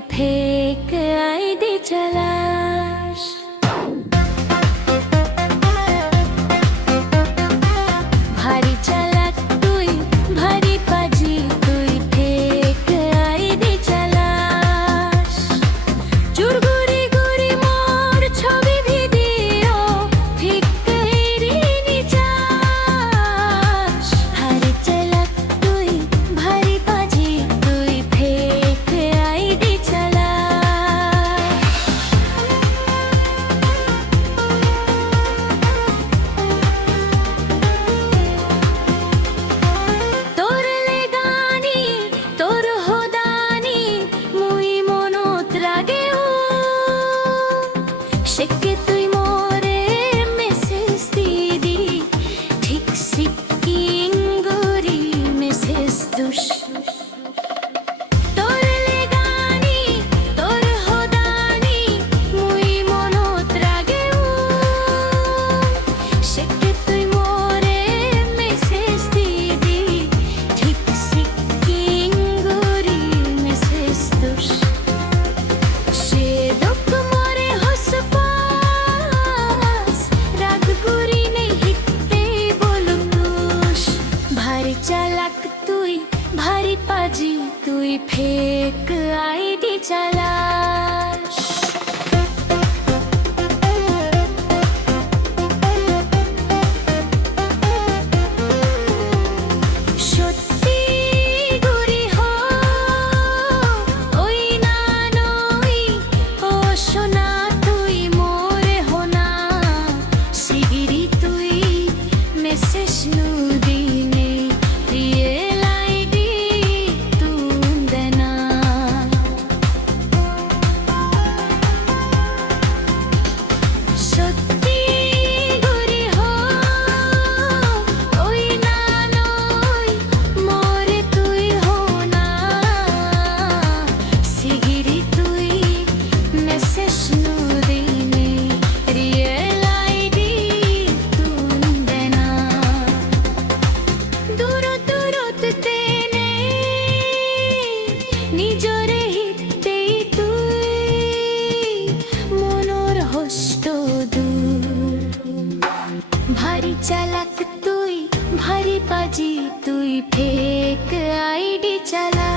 Fake ID Chilas. भारी चालाक तुई भारी पाजी तुई फेक आईडी चलास। चुरगुरी गुरी मोर छवि ভিডিও ঠিক কইরি নিচাস। ভারি চালাক তুই ভারি পাজি তুই ফেক আইডি চালাস। তোর লেগানি তোর হোদানি মুই মনত রাগেও সেকে তুই মোরে মেসেজ দিদি ঠিক সিকিং গরি মেসেজ দুষ। তোর লেগানি তোর হোদানি মুই মনত রাগেও সেকে তুই মোরে মেসেজ দিদি ঠিক সিকিং গরি মেসেজ দুষ। সে দুঃখ মোরে হস পাস রাগ গুরি নেই হিতে বলুস। ভারি চালাক তুই ভারি পাজি তুই ফেক আইডি চালাস। সত্যি গুরি হো ওই না নই ও সোনা তুই মোরে হোনা। শিগিরি তুই মেসেজ নুদিনে রিয়েল আইডি তুম দেনা। সত্যি গুরি হো ওই না নই মোরে তুই হোনা। শিগিরি তুই মেসেজ নুদিনে রিয়েল আইডি তুম দেনা। দূর দূরত্বে নে নিজরে হিতেই তুই মনোর হস্ত দূর। ভারি চালাক তুই ভারি পাজি তুই ফেক আইডি চালা।